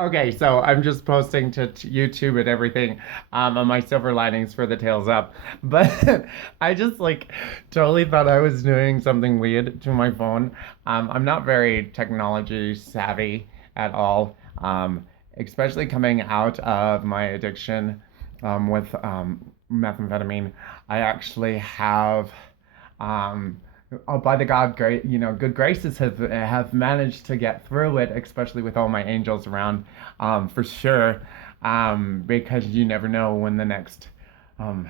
Okay, so I'm just posting to YouTube and everything on my silver linings for the tails up. But I just like totally thought I was doing something weird to my phone. I'm not very technology savvy at all, especially coming out of my addiction with methamphetamine. I actually have oh, by the God, great, good graces have managed to get through it, especially with all my angels around, for sure. Because you never know when the next, um,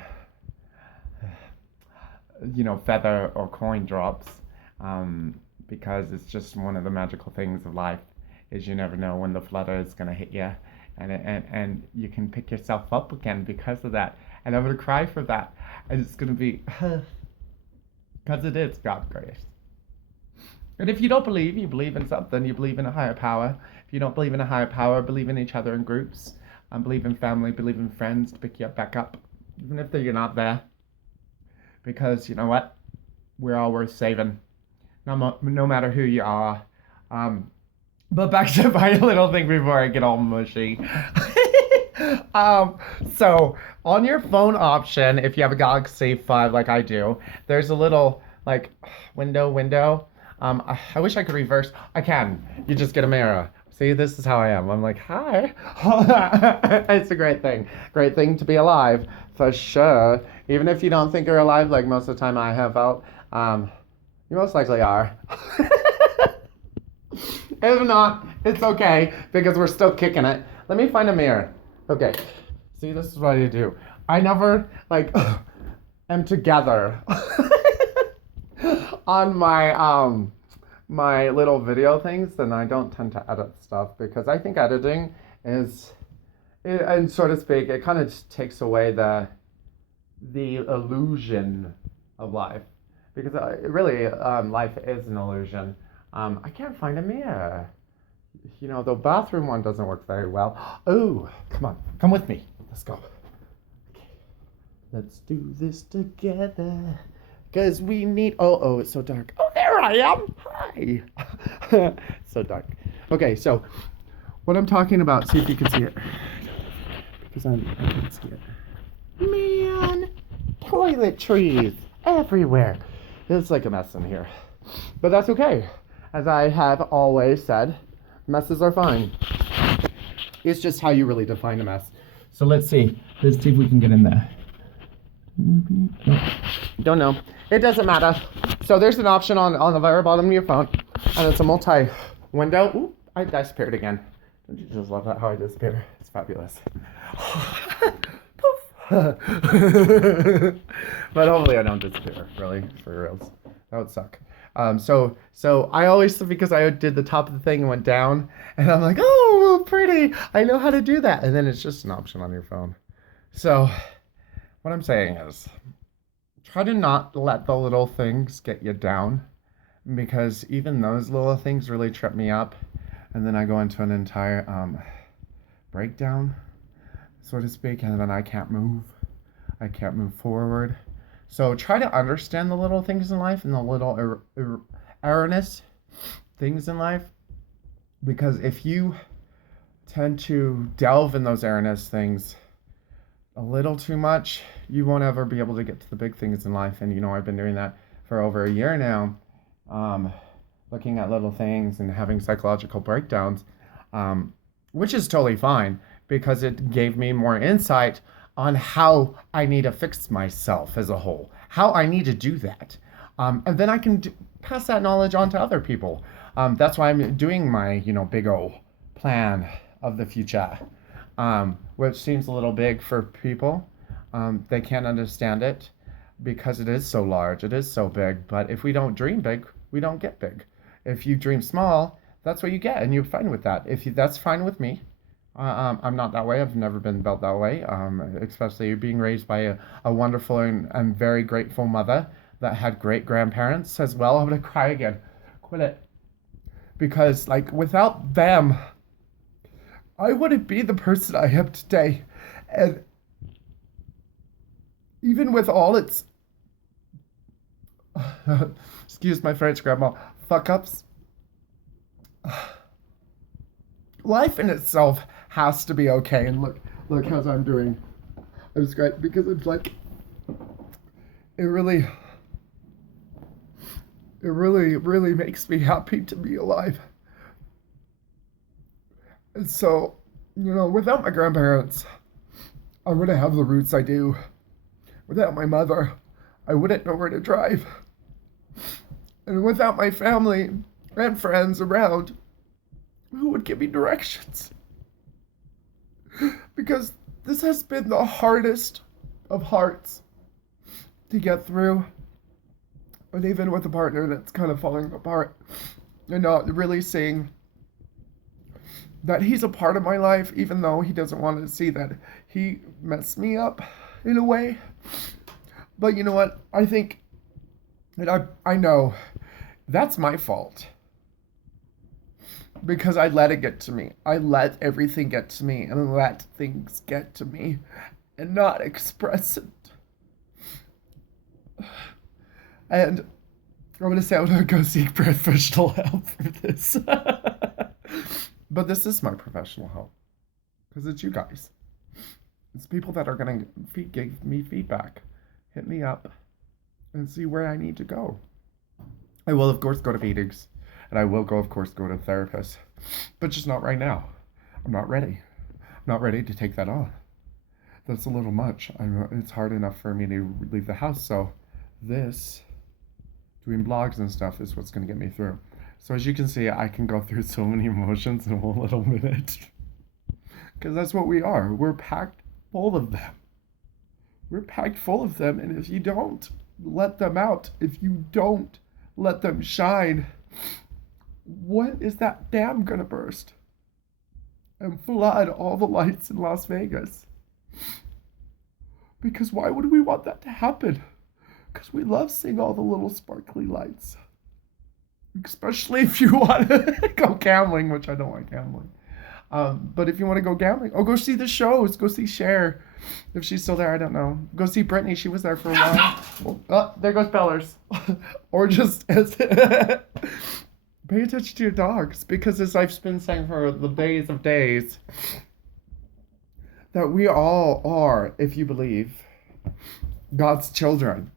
feather or coin drops. Um, because it's just one of the magical things of life, is you never know when the flutter is gonna hit you, and you can pick yourself up again because of that. And I'm gonna cry for that, and it's gonna be because it is God's grace. And if you don't believe, you believe in something, you believe in a higher power. If you don't believe in a higher power, believe in each other in groups, and believe in family, believe in friends to pick you up back up, even if you're not there. Because you know what? We're all worth saving, no matter who you are. Um, but back to my little thing before I get all mushy. um, so on your phone option, if you have a Galaxy 5 like I do, there's a little like window. I wish I could reverse. I can. You just get a mirror. See, this is how I am. I'm like, hi. It's a great thing. Great thing to be alive, for sure. Even if you don't think you're alive, like most of the time I have felt, you most likely are. If not, it's okay because we're still kicking it. Let me find a mirror. Okay. See, this is what I do. I never like am together on my little video things, and I don't tend to edit stuff because I think editing is, and so to speak, it kind of takes away the illusion of life because really life is an illusion. I can't find a mirror. The bathroom one doesn't work very well. Oh, come on, come with me. Let's go. Okay. Let's do this together. Because we need. Oh, it's so dark. Oh, there I am. Hi. So dark. Okay, so what I'm talking about, see if you can see it. Because I can't see it. Man, toiletries everywhere. It's like a mess in here. But that's okay. As I have always said, messes are fine. It's just how you really define a mess. So let's see. Let's see if we can get in there. Don't know. It doesn't matter. So there's an option on the very bottom of your phone, and it's a multi-window. Ooh, I disappeared again. Don't you just love that how I disappear? It's fabulous. But hopefully I don't disappear, really, for reals. That would suck. So I always, because I did the top of the thing and went down, and I'm like, oh, pretty. I know how to do that. And then it's just an option on your phone. So what I'm saying is, try to not let the little things get you down, because even those little things really trip me up. And then I go into an entire breakdown, so to speak, and then I can't move. I can't move forward. So try to understand the little things in life and the little erroneous things in life, because if you tend to delve in those erroneous things a little too much, you won't ever be able to get to the big things in life. And I've been doing that for over a year now, looking at little things and having psychological breakdowns, which is totally fine because it gave me more insight on how I need to fix myself as a whole, how I need to do that. And then I can pass that knowledge on to other people. That's why I'm doing my, big old plan of the future, which seems a little big for people. They can't understand it because it is so large, it is so big. But if we don't dream big, we don't get big. If you dream small, that's what you get, and you're fine with that. That's fine with me. I'm not that way. I've never been built that way, especially being raised by a wonderful and very grateful mother that had great grandparents as well. I'm going to cry again. Quit it. Because, without them, I wouldn't be the person I am today. And even with all its, excuse my French, Grandma, fuck ups, life in itself has to be okay. And look how I'm doing. It's great because it's like, it really, really makes me happy to be alive. And so, without my grandparents, I wouldn't have the roots I do. Without my mother, I wouldn't know where to drive. And without my family and friends around, who would give me directions? Because this has been the hardest of hearts to get through. And even with a partner that's kind of falling apart and not really seeing that he's a part of my life, even though he doesn't want to see that he messed me up in a way. But you know what? I think, and I know that's my fault. Because I let it get to me. I let everything get to me and let things get to me and not express it. And I'm going to say I'm going to go seek professional help for this. But this is my professional help. Because it's you guys. It's people that are going to give me feedback. Hit me up and see where I need to go. I will, of course, go to meetings. And I will, of course, go to therapists. But just not right now. I'm not ready. I'm not ready to take that on. That's a little much. It's hard enough for me to leave the house. So this, doing blogs and stuff, is what's going to get me through. So as you can see, I can go through so many emotions in one little minute. Because that's what we are. We're packed full of them. We're packed full of them. And if you don't let them out, if you don't let them shine, what is that dam gonna burst and flood all the lights in Las Vegas? Because why would we want that to happen? Because we love seeing all the little sparkly lights. Especially if you want to go gambling, which I don't like gambling. But if you want to go gambling, go see the shows. Go see Cher. If she's still there, I don't know. Go see Britney. She was there for a while. Oh, there goes Bellers. Or just... Pay attention to your dogs, because as I've been saying for the days of days, that we all are, if you believe, God's children.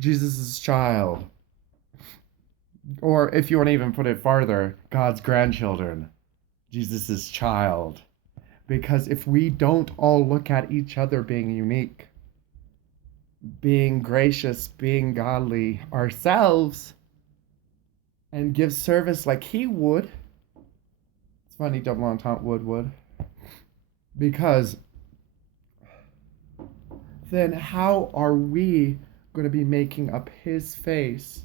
Jesus' child. Or if you want to even put it farther, God's grandchildren. Jesus' child. Because if we don't all look at each other being unique, being gracious, being godly ourselves, and give service like he would. It's funny, double entendre, would. Because then how are we going to be making up his face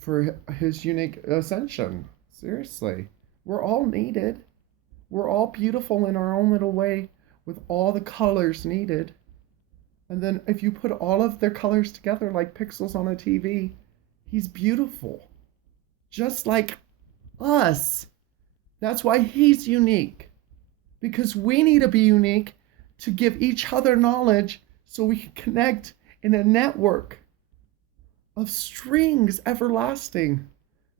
for his unique ascension? Seriously. We're all needed. We're all beautiful in our own little way with all the colors needed. And then if you put all of their colors together like pixels on a TV, he's beautiful, just like us. That's why he's unique, because we need to be unique to give each other knowledge so we can connect in a network of strings everlasting.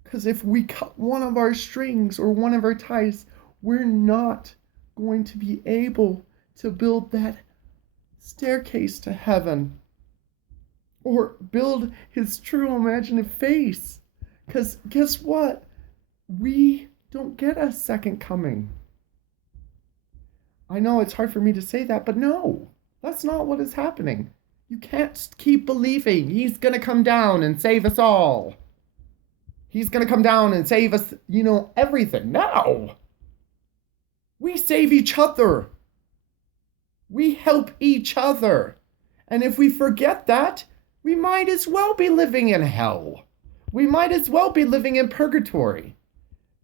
Because if we cut one of our strings or one of our ties, we're not going to be able to build that staircase to heaven. Or build his true imaginative face. Because guess what? We don't get a second coming. I know it's hard for me to say that, but no, that's not what is happening. You can't keep believing he's going to come down and save us all. He's going to come down and save us, everything. No. We save each other. We help each other. And if we forget that, we might as well be living in hell. We might as well be living in purgatory.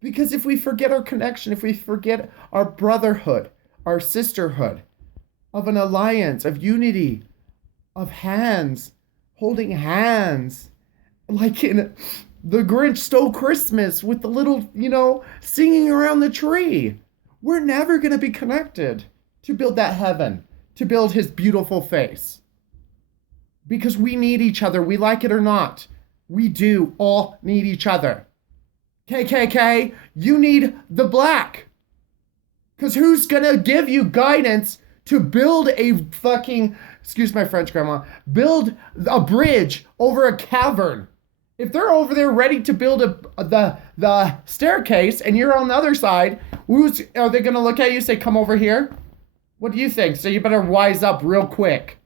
Because if we forget our connection, if we forget our brotherhood, our sisterhood, of an alliance, of unity, of hands, holding hands, like in The Grinch Stole Christmas with the little, singing around the tree. We're never going to be connected to build that heaven, to build his beautiful face. Because we need each other, we like it or not. We do all need each other. KKK, you need the black. Because who's going to give you guidance to build a fucking, excuse my French, Grandma, build a bridge over a cavern? If they're over there ready to build the staircase and you're on the other side, are they going to look at you and say, come over here? What do you think? So you better wise up real quick.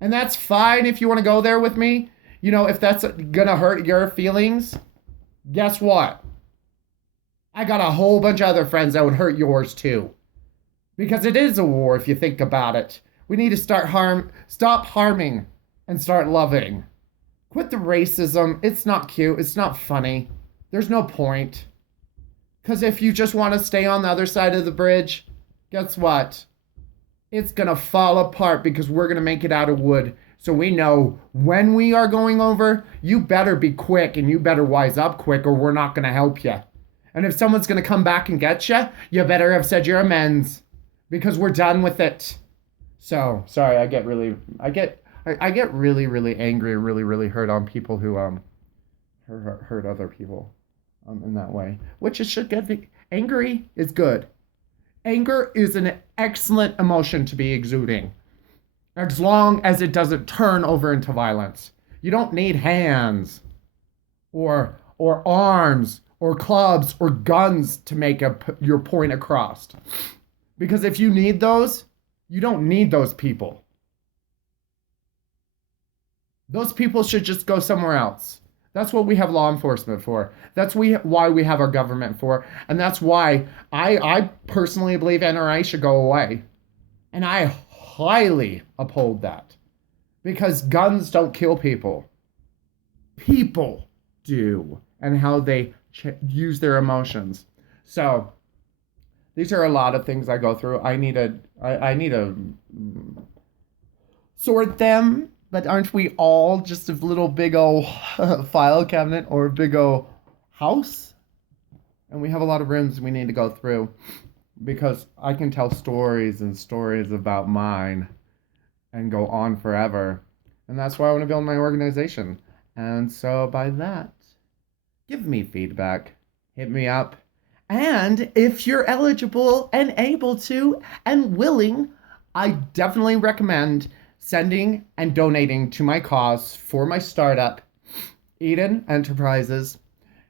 And that's fine if you want to go there with me. You know, if that's going to hurt your feelings, guess what? I got a whole bunch of other friends that would hurt yours too. Because it is a war if you think about it. We need to stop harming and start loving. Quit the racism. It's not cute. It's not funny. There's no point. Because if you just want to stay on the other side of the bridge, guess what? It's going to fall apart because we're going to make it out of wood. So we know when we are going over, you better be quick and you better wise up quick or we're not going to help you. And if someone's going to come back and get you, you better have said your amends because we're done with it. So, sorry, I get really angry and really hurt on people who hurt other people in that way, which it should get. Angry is good. Anger is an excellent emotion to be exuding, as long as it doesn't turn over into violence. You don't need hands or arms or clubs or guns to make your point across. Because if you need those, you don't need those people. Those people should just go somewhere else. That's what we have law enforcement for. That's why we have our government for. And that's why I personally believe NRA should go away. And I highly uphold that. Because guns don't kill people. People do. And how they use their emotions. So, these are a lot of things I go through. I need to sort them. But aren't we all just a little big old file cabinet or a big old house? And we have a lot of rooms we need to go through. Because I can tell stories and stories about mine and go on forever. And that's why I want to build my organization. And so by that, give me feedback. Hit me up. And if you're eligible and able to and willing, I definitely recommend sending and donating to my cause for my startup, Eden Enterprises.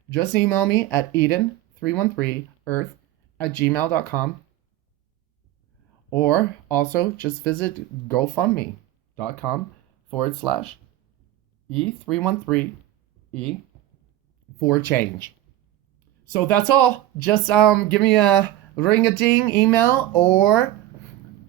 Just email me at eden313earth@gmail.com. Or also just visit gofundme.com/E313E4Change. So that's all. Just give me a ring-a-ding email or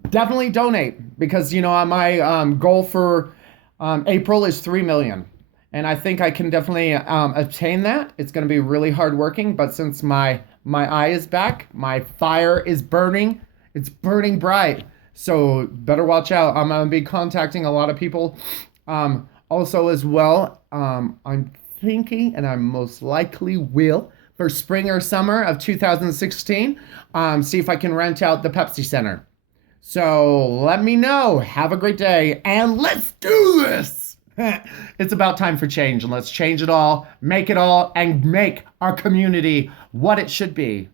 definitely donate. Because, you know, my goal for April is 3 million. And I think I can definitely obtain that. It's going to be really hard working. But since my eye is back, my fire is burning. It's burning bright. So better watch out. I'm going to be contacting a lot of people. Also as well, I'm thinking, and I most likely will, for spring or summer of 2016, see if I can rent out the Pepsi Center. So let me know. Have a great day. And let's do this. It's about time for change. And let's change it all, and make our community what it should be.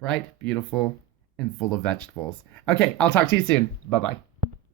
Bright, beautiful, and full of vegetables. Okay, I'll talk to you soon. Bye-bye.